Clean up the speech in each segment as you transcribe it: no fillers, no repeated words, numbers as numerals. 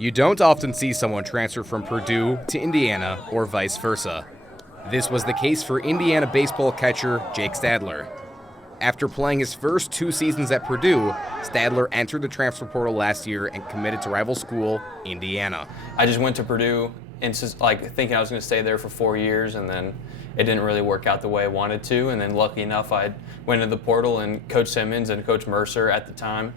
You don't often see someone transfer from Purdue to Indiana or vice versa. This was the case for Indiana baseball catcher Jake Stadler. After playing his first 2 seasons at Purdue, Stadler entered the transfer portal last year and committed to rival school Indiana. I just went to Purdue and just thinking I was going to stay there for 4 years, and then it didn't really work out the way I wanted to. And then lucky enough, I went to the portal, and Coach Simmons and Coach Mercer at the time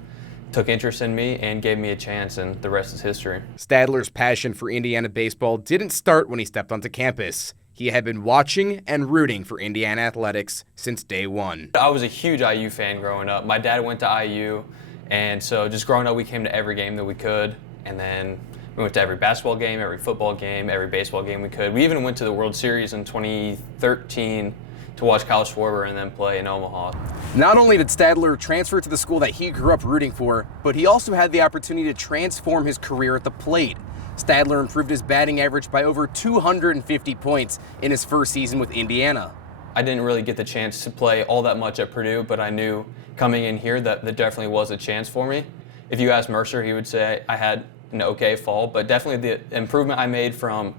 took interest in me and gave me a chance, and the rest is history. Stadler's passion for Indiana baseball didn't start when he stepped onto campus. He had been watching and rooting for Indiana athletics since day one. I was a huge IU fan growing up. My dad went to IU, and so just growing up, we came to every game that we could, and then we went to every basketball game, every football game, every baseball game we could. We even went to the World Series in 2013 to watch Kyle Schwarber and then play in Omaha. Not only did Stadler transfer to the school that he grew up rooting for, but he also had the opportunity to transform his career at the plate. Stadler improved his batting average by over 250 points in his first season with Indiana. I didn't really get the chance to play all that much at Purdue, but I knew coming in here that there definitely was a chance for me. If you ask Mercer, he would say I had an okay fall, but definitely the improvement I made from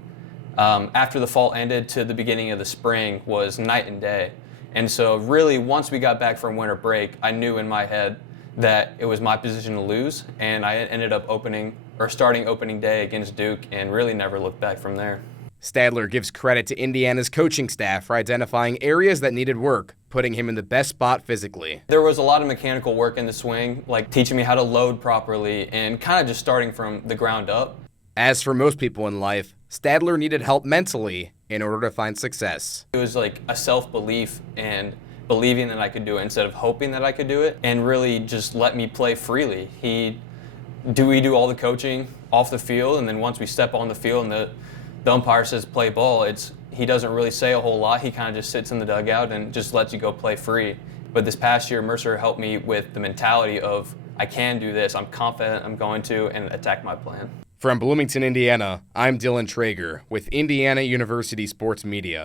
after the fall ended to the beginning of the spring was night and day. And so really, once we got back from winter break, I knew in my head that it was my position to lose, and I ended up starting opening day against Duke and really never looked back from there. Stadler gives credit to Indiana's coaching staff for identifying areas that needed work, putting him in the best spot physically. There was a lot of mechanical work in the swing, like teaching me how to load properly and kind of just starting from the ground up. As for most people in life, Stadler needed help mentally in order to find success. It was like a self-belief and believing that I could do it instead of hoping that I could do it, and really just let me play freely. We do all the coaching off the field, and then once we step on the field and the umpire says play ball, he doesn't really say a whole lot. He kind of just sits in the dugout and just lets you go play free. But this past year, Mercer helped me with the mentality of I can do this, I'm confident I'm going to, and attack my plan. From Bloomington, Indiana, I'm Dylan Traeger with Indiana University Sports Media.